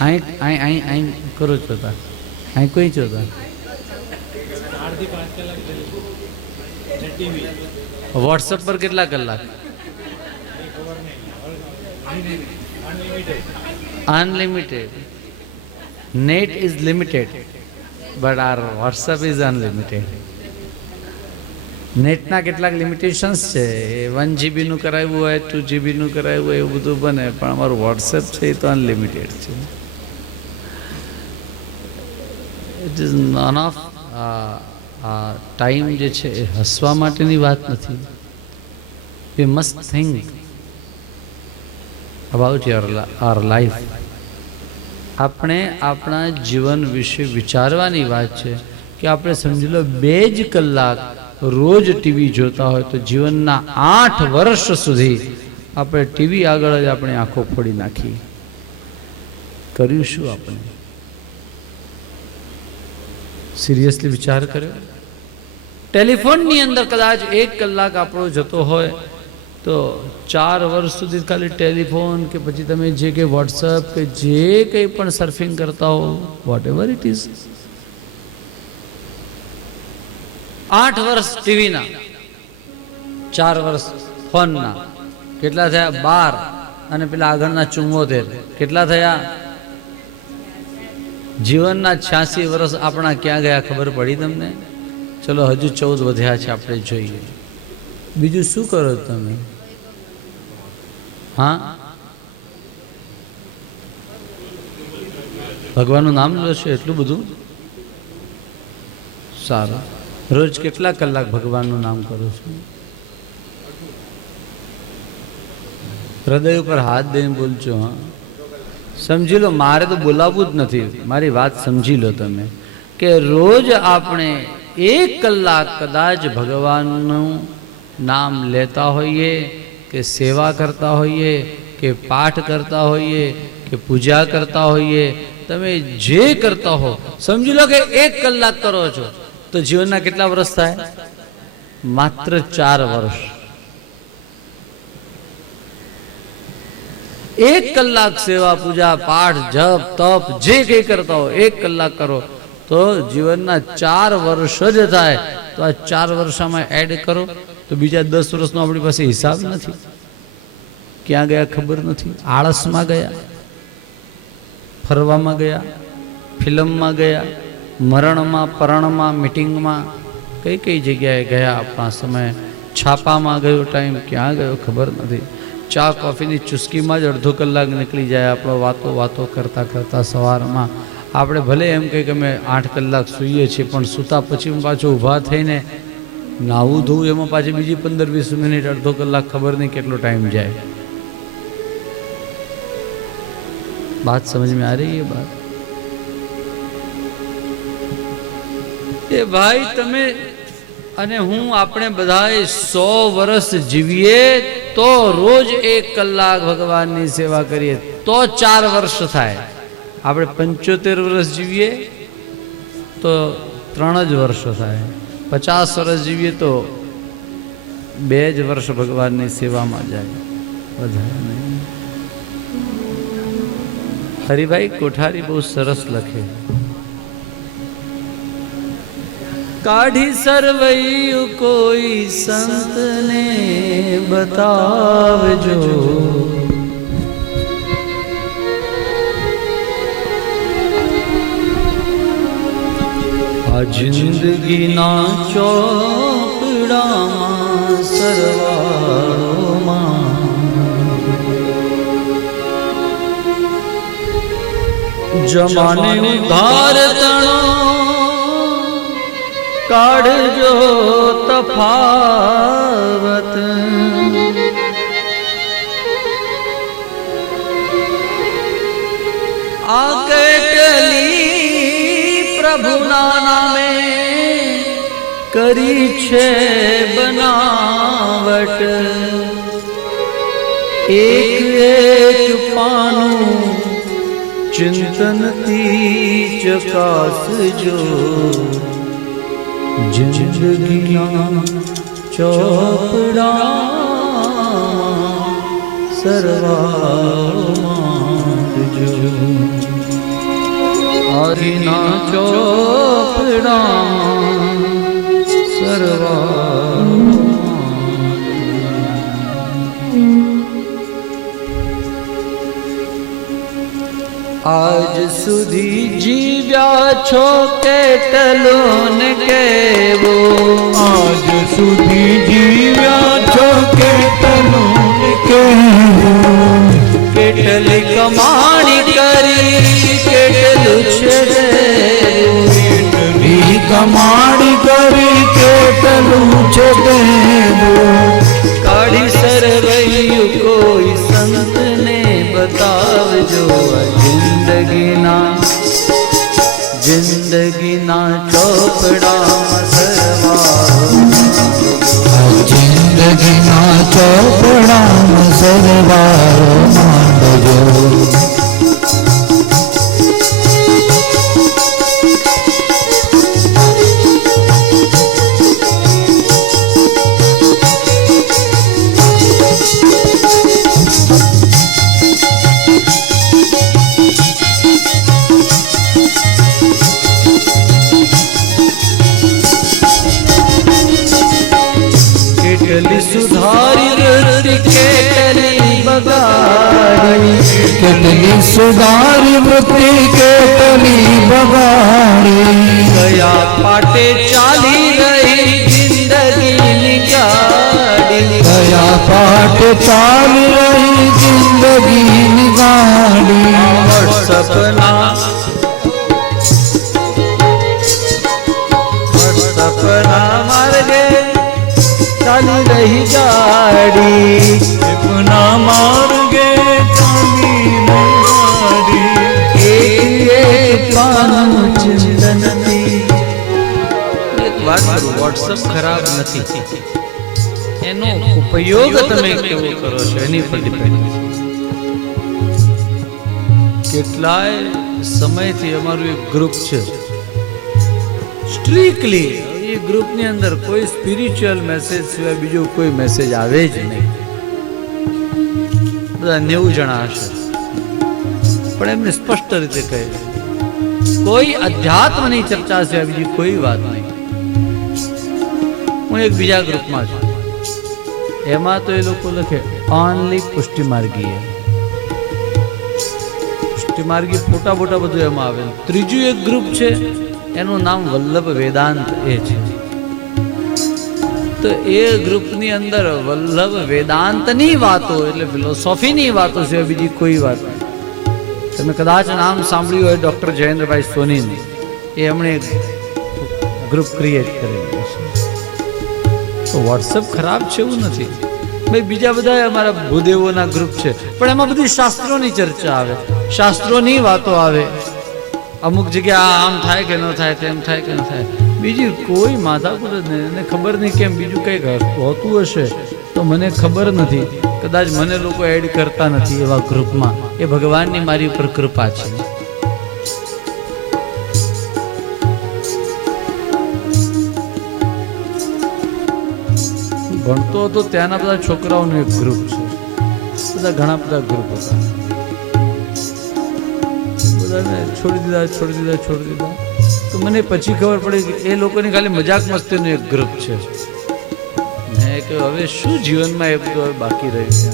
અહીં કરો છો તા? અહીં કોઈ છો તા? વોટ્સએપ પર કેટલા કલાક? Unlimited. Net is limited but are WhatsApp is unlimited. નેટના કેટલાક લિમિટેશન્સ છે. 1 GB નું કરાવ્યું હોય, 2 GB નું કરાવ્યું હોય એવું બધું બને, પણ અમારું વોટ્સએપ છે એ તો અનલિમિટેડ છે. It is none of time જે છે એ હસવા માટેની વાત નથી. We must think about our life. આપણે આપણા જીવન વિશે વિચારવાની વાત છે કે આપણે સમજી લો 2 જ કલાક રોજ ટીવી જોતા હોય તો જીવનના 8 વર્ષ સુધી આપણે ટીવી આગળ જ આપણી આંખો ફોડી નાખી. કર્યું શું આપણે? સિરિયસલી વિચાર કર્યો? ટેલિફોનની અંદર કદાચ 1 કલાક આપણો જતો હોય તો 4 વર્ષ સુધી ખાલી ટેલિફોન કે પછી તમે જે કંઈ વોટ્સઅપ કે જે કંઈ પણ સર્ફિંગ કરતા હો, વોટ એવર ઇટ ઇઝ, 8 વર્ષ ટીવીના, 4 વર્ષ ફોનના, કેટલા થયા? 12 અને પેલા આગળના 74, કેટલા થયા? જીવનના 86 વર્ષ આપણા ક્યાં ગયા ખબર પડી તમને? ચલો હજુ 14 વધ્યા છે, આપણે જોઈએ. બીજું શું કરો તમે? હા, ભગવાનનું નામ લો છો એટલું બધું સારું. રોજ કેટલા કલાક ભગવાનનું નામ કરો છો? હૃદય ઉપર હાથ દઈને બોલજો. હા, સમજી લો, મારે તો બોલાવવું જ નથી, મારી વાત સમજી લો તમે, કે રોજ આપણે 1 કલાક કદાચ ભગવાનનું નામ લેતા હોઈએ કે સેવા કરતા હોઈએ કે પાઠ કરતા હોઈએ કે પૂજા કરતા હોઈએ, તમે જે કરતા હો, સમજી લો કે 1 કલાક કરો છો તો જીવનના કેટલા વર્ષ થાય? માત્ર 4 વર્ષ. 1 કલાક સેવા પૂજા પાઠ જપ તપ જે કંઈ કરતા હો 1 કલાક કરો તો જીવનના 4 વર્ષ જ થાય. તો આ 4 વર્ષમાં એડ કરો તો બીજા 10 વર્ષનો આપણી પાસે હિસાબ નથી. ક્યાં ગયા ખબર નથી. આળસમાં ગયા, ફરવામાં ગયા, ફિલ્મમાં ગયા, મરણમાં, પરણમાં, મિટિંગમાં, કઈ કઈ જગ્યાએ ગયા આપણા સમય. છાપામાં ગયો ટાઈમ, ક્યાં ગયો ખબર નથી. ચા કોફીની ચુસ્કીમાં જ અડધો કલાક નીકળી જાય આપણો વાતો કરતાં કરતાં. સવારમાં આપણે ભલે એમ કહે કે અમે 8 કલાક સૂઈએ છીએ, પણ સૂતા પછી પાછું ઊભા થઈને નાવું ધોવું એમાં પાછી બીજી 15-20 મિનિટ, અડધો કલાક, ખબર નહીં કેટલો ટાઈમ જાય. बात समझ में आ रही है? बात એ ભાઈ તમે અને હું આપણે બધાએ 100 વર્ષ જીવીએ તો રોજ 1 કલાક ભગવાનની સેવા કરીએ તો 4 વર્ષ થાય. આપણે 75 વર્ષ જીવીએ તો 3 જ વર્ષ થાય. 50 વર્ષ જીવીએ તો 2 જ વર્ષ ભગવાનની સેવામાં જાય, વધારે નહીં. હરિભાઈ કોઠારી બહુ સરસ લખે, કાઢી સરવૈયું કોઈ સંતને બતાવજો, આ જિંદગીના ચોપડામાં સરવાળોમાં જમાને ઉધાર તણો કાઢજો તફાવત, આ કેટલી પ્રભુના નામે કરી છે બનાવટ, એક એક પાનું ચિંતનથી ચકાસજો, જિંદગીના ચોપડા સરવાળજો, હરિના ચોપડા સરવાળ. આજ સુધી જીવ્યા છો કેટલો ને કેવો, આજ સુધી જમાડી કરી કેટલું છે દેવું કાઢી સરવૈયું કોઈ સંતને બતાવજો આ જિંદગીના ચોપડામાં સરવાળો જિંદગીના ચોપડામાં સરવાળો માંડજો કેટલી સુધારી વૃત્તિ કેટલી બગાડી કેટલી સુધારી વૃત્તિ કેટલી બગાડી કયા પાટે ચાલી રહી જિંદગીની ગાડી કયા પાટ ચાલી રહી જિંદગીની ગાડી સપના માર્ગે ચાલી રહી ગાડી સપના માર્ગે ચાલી રહી એક પાનું ચિંતનથી એક વાત કરું વોટ્સઅપ ખરાબ નથી એનો ઉપયોગ તમે કેવો કરો છો એની પર ડિપેન્ડ કેટલાય સમયથી અમારું એક ગ્રુપ છે સ્ટ્રિક્ટલી એ ગ્રુપની અંદર કોઈ સ્પિરિચ્યુઅલ મેસેજ સિવાય બીજો કોઈ મેસેજ આવે જ નહીં બધા 90 જણા હશે પણ એમને સ્પષ્ટ રીતે કહે કોઈ અધ્યાત્મની ચર્ચા સિવાય બીજી કોઈ વાત નહીં હું એક બીજા ગ્રુપમાં છું એમાં તો એ લોકો લખે ઓનલી પુષ્ટિ માર્ગીય પુષ્ટિ માર્ગી ફોટા બોટા બધું એમાં આવે ત્રીજું એક ગ્રુપ છે એનું નામ વલ્લભ વેદાંત એ છે તો એ ગ્રુપની અંદર વલ્લભ વેદાંતની વાતો એટલે ફિલોસોફીની વાતો છે બીજી કોઈ વાત નહીં તમે કદાચ નામ સાંભળ્યું હોય ડૉક્ટર જયેન્દ્રભાઈ સોનીનું એ એમણે ગ્રુપ ક્રિએટ કરેલું છે તો વોટ્સઅપ ખરાબ છે એવું નથી ભાઈ બીજા બધા અમારા ભૂદેવોના ગ્રુપ છે પણ એમાં બધી શાસ્ત્રોની ચર્ચા આવે શાસ્ત્રોની વાતો આવે અમુક જગ્યા આમ થાય કે ન થાય તેમ થાય કે ન થાય બીજી કોઈ માથાકૂટ જ નહીં એને ખબર નહીં કેમ બીજું કંઈક હોતું હશે તો મને ખબર નથી કદાચ મને લોકો એડ કરતા નથી એવા ગ્રુપમાં એ ભગવાનની મારી ઉપર કૃપા છે ભણતો હતો ત્યાંના બધા છોકરાઓનું એક ગ્રુપ છે બધા ઘણા બધા ગ્રુપ હતા બધાને છોડી દીધા તો મને પછી ખબર પડી કે એ લોકોની ખાલી મજાક મસ્તીનું એક ગ્રુપ છે મેં કહ્યું હવે શું જીવનમાં એ બધું હવે બાકી રહ્યું છે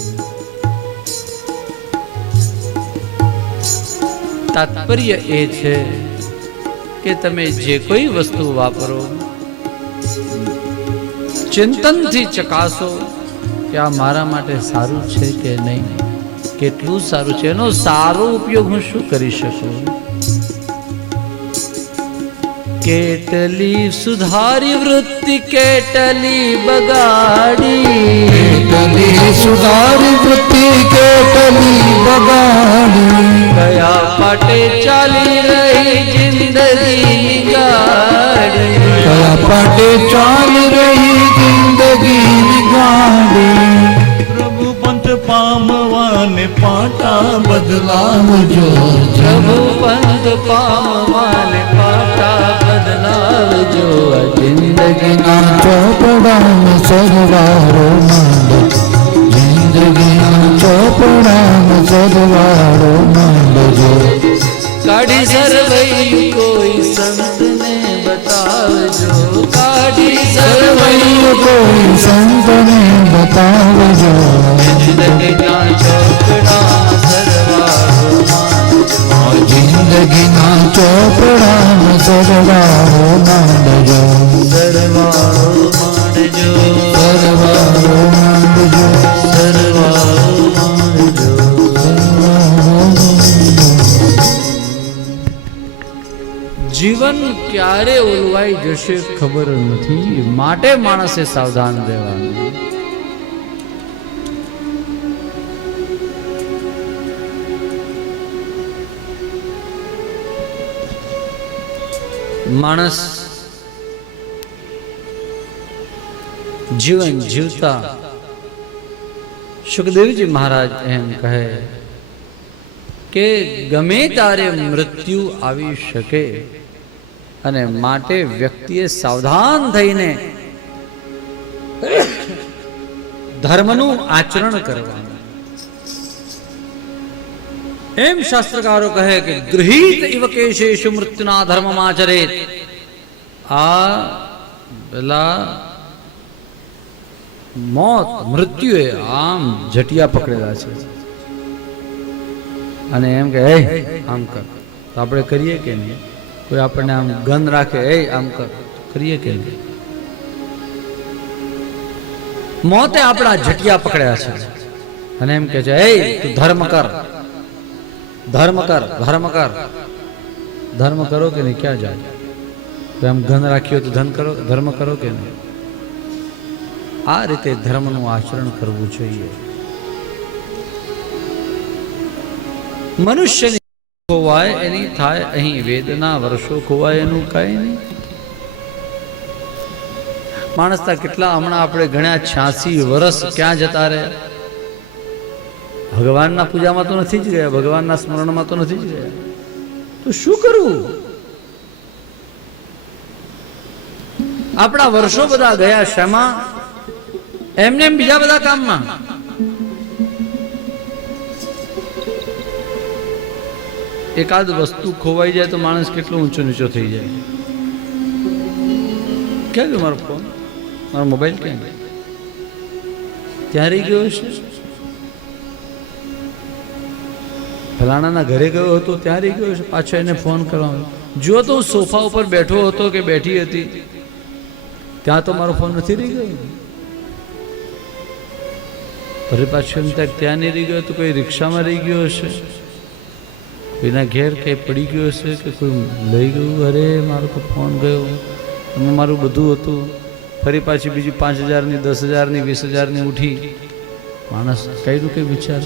તાત્પર્ય એ છે કે તમે જે કોઈ વસ્તુ વાપરો ચિંતનથી ચકાસો કે આ મારા માટે સારું છે કે નહીં કેટલું સારું છે એનો સારો ઉપયોગ હું શું કરી શકું કેટલી સુધારી વૃત્તિ કેટલી બગાડી કેટલી સુધારી વૃત્તિ કેટલી બગાડી કયા પાટે ચાલી રહી જિંદગીની ગાડી કયા પાટે ચાલી રહી જિંદગીની ગાડી પ્રભુ પંથ પામવાને પાટા બદલાવજો પ્રભુ પંથ પામવાને પાટા બદલાવજો જિંદગીના ચોપડામાં સરવાળો માંડો જિંદગીના ચોપડામાં સરવાળો માંડજો કાઢી સરવૈયું કોઈ સંતને બતાવજો કાઢી સરવૈયું કોઈ સંતને બતાવજો જિંદગીના ચોપડામાં સરવાળો માંડજો જિંદગીના ચોપડામાં સરવાળો માંડજો સરવાળો માંડજો સરવાળો માંડજો સરવાળો માંડજો જીવન ક્યારે ઓલવાઈ જશે ખબર નથી, માટે માણસે સાવધાન રહેવાનું. માણસ જીવન જીવતા સુખદેવજી મહારાજ એમ કહે કે ગમે ત્યારે મૃત્યુ આવી શકે અને માટે વ્યક્તિએ સાવધાન થઈને ધર્મનું આચરણ કરવાનું. એમ શાસ્ત્રકારો કહે કે ગૃહીત ઇવ કેશેષુ મૃત્યુના ધર્મમાચરેત. આ પેલા મોત મૃત્યુએ આમ ઝટિયા પકડેલા છે અને એમ કે એ આમ કર તો આપણે કરીએ કે નહીં? કોઈ આપણને આમ ગન રાખે, એ આમ કર, કરીએ કે નહીં? મોતે આપણા ઝટિયા પકડ્યા છે અને એમ કે છે એ તું ધર્મ કર, ધર્મ કર, ધર્મ કર. ધર્મ કરો કે નહીં? ક્યાં જાય? આમ ગન રાખ્યો તો ધર્મ કરો કે નહીં? આ રીતે ધર્મનું આચરણ કરવું જોઈએ. મનુષ્યની ખોવાય એની થાય અહીં વેદના, વર્ષો ખોવાય એનું કઈ નહીં. માણસના કેટલા હમણાં આપણે ગણ્યા 86 વર્ષ ક્યાં જતા રહ્યા? ભગવાનના પૂજામાં તો નથી જ ગયા, ભગવાનના સ્મરણમાં તો નથી જ ગયા. તો શું કરવું? આપણા વર્ષો બધા ગયા શેમાં? એમને એમ બીજા બધા કામમાં. એકાદ વસ્તુ ખોવાઈ જાય તો માણસ કેટલો ઊંચો નીચો થઈ જાય. ક્યાં ગયો મારો ફોન, મારો મોબાઈલ ક્યાં ગયો? ત્યાં રહી ગયો છે. ફલાણાના ઘરે ગયો હતો ત્યાં રહી ગયો છે, પાછો એને ફોન કરવાનો. જો તો હું સોફા ઉપર બેઠો હતો કે બેઠી હતી ત્યાં તો મારો ફોન નથી રહી ગયો. ફરી પાછું એમ ત્યાં નહીં રહી ગયો તો કોઈ રિક્ષામાં રહી ગયો હશે, કોઈના ઘેર કંઈ પડી ગયો હશે કે કોઈ લઈ ગયું. અરે મારો તો ફોન ગયો, એમાં મારું બધું હતું. ફરી પાછી બીજી 5000ની, 10,000ની, 20,000ની ઉઠી. માણસ કઈનું કઈ વિચાર.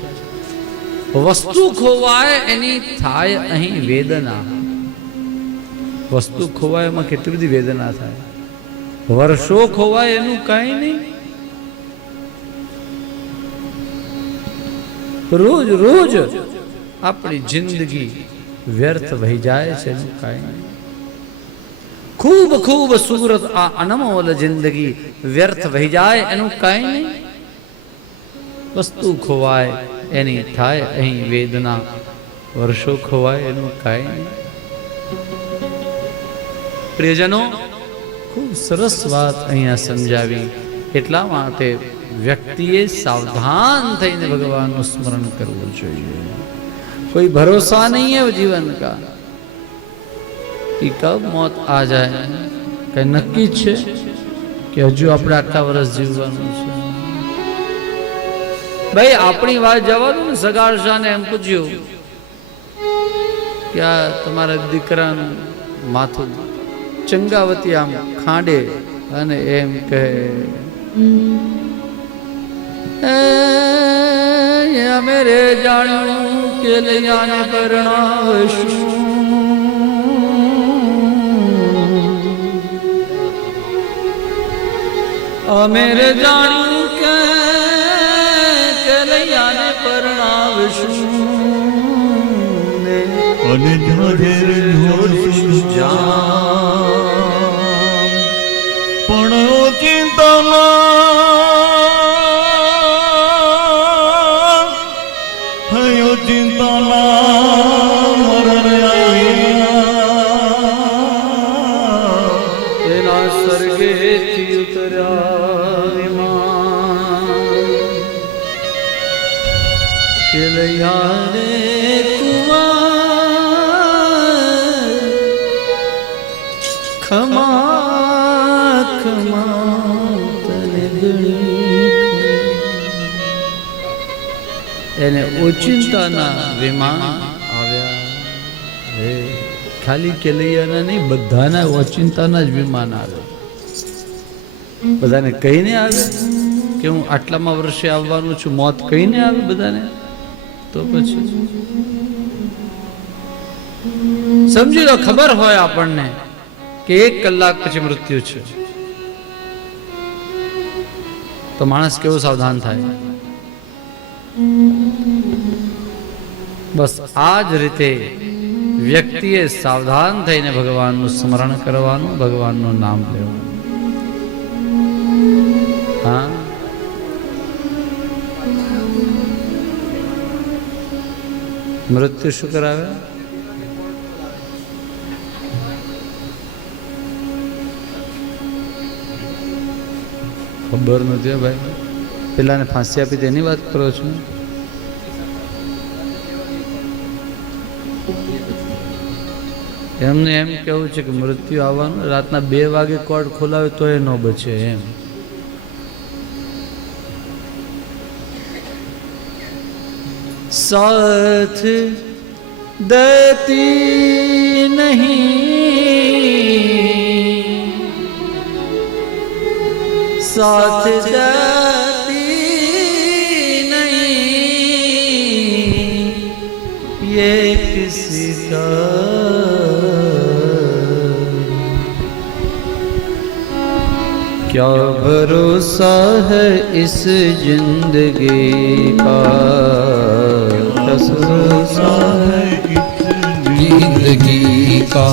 વસ્તુ ખોવાય એની થાય અહીં વેદના. વસ્તુ ખોવાય એમાં કેટલી બધી વેદના થાય. વર્ષો ખોવાય એનું કઈ નહીં. રોજ રોજ આપણી જિંદગી વ્યર્થ વહી જાય છે એનું કઈ નહીં. ખૂબ ખૂબ સુરત આ અનમોલ જિંદગી વ્યર્થ વહી જાય એનું કઈ નહીં. વસ્તુ ખોવાય એની થાય અહીં વેદના, વર્ષો ખોવાય એનું કઈ નહીં. પ્રિયજનો, ખૂબ સરસ વાત અહીંયા સમજાવી. એટલા માટે વ્યક્તિએ સાવધાન થઈને ભગવાનનું સ્મરણ કરવું જોઈએ. कोई भरोसा नहीं है जीवन का कि कब मौत आ जाए. कई नक्की है कि हजू આપણે આટલા વર્ષ જીવવાનું છે. ભાઈ આપણી વાત જવા દો ને. સગાળ શાહને એમ પૂછ્યું કે આ તમારા દીકરાનું માથું ચંગાવતી આમ ખાંડે અને એમ કહે મેરે જાણ્યું કે લૈયાને પરણાવશું. મેરે જાણ્યું કે લૈયાને પરણાવશું અને જોડીશું જામ. પણ ચિંતા એના સ્વર્ગેથી ઉતર્યા વિમાન કે લૈયાને કુંવર ખમા ખમા તને ગણી. એને ઓચિંતાના વિમાન આવ્યા. હે ખાલી કેલૈયાના નહીં, બધાના ઓચિંતાના જ વિમાન આવે. બધાને કહીને આવે કે હું આટલામાં વર્ષે આવવાનું છું, મોત કહીને આવે બધાને. તો પછી સમજી લો, ખબર હોય આપણને કે 1 કલાક પછી મૃત્યુ છે, તો માણસ કેવું સાવધાન થાય. બસ આ જ રીતે વ્યક્તિએ સાવધાન થઈને ભગવાનનું સ્મરણ કરવાનું, ભગવાનનું નામ લેવાનું. હા, મૃત્યુ શું કરાવે? ખબર નથી ભાઈ. પેલાને ફાંસી આપી તેની વાત કરો છો? એમને એમ કેવું છે કે મૃત્યુ આવવાનું, રાતના 2 વાગે કોર્ટ ખોલાવે તો એ ન બચે એમ. साथ देती नहीं, साथ देती नहीं, ये किसी का क्या भरोसा है इस जिंदगी का, भरोसा है जिंदगी का.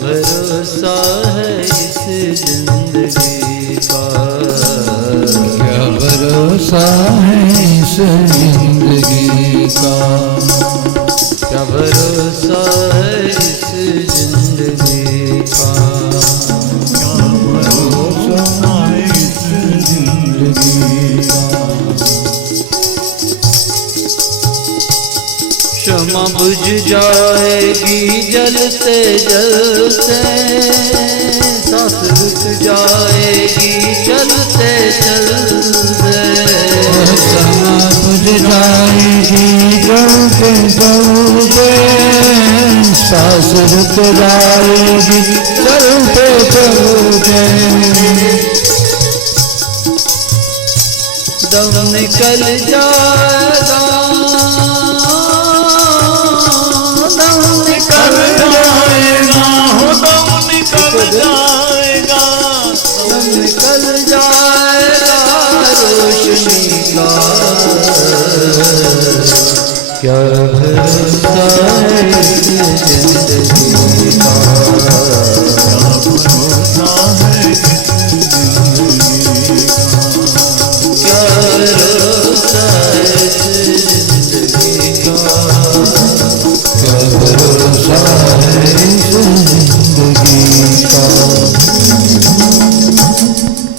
भरोसा है इस जिंदगी का, क्या भरोसा है इस जिंदगी का, क्या भरोसा है इस जिंदगी का, क्या भरोसा है इस जिंदगी का. क्षमा बुझ जाएगी जलते जलते, सांस रुक जाएगी चलते चलते, क्षमा बुझ जाएगी जलते जलते, सांस रुक जाएगी चलते चलते, दम निकल जाएगा, दम निकल जाएगा, दम निकल जाएगा, दम निकल जाएगा रोशनी का, क्या भरोसा है जिंदगी का, क्या भरोसा है जिंदगी का, क्या भरोसा है जिंदगी का, क्या भरोसा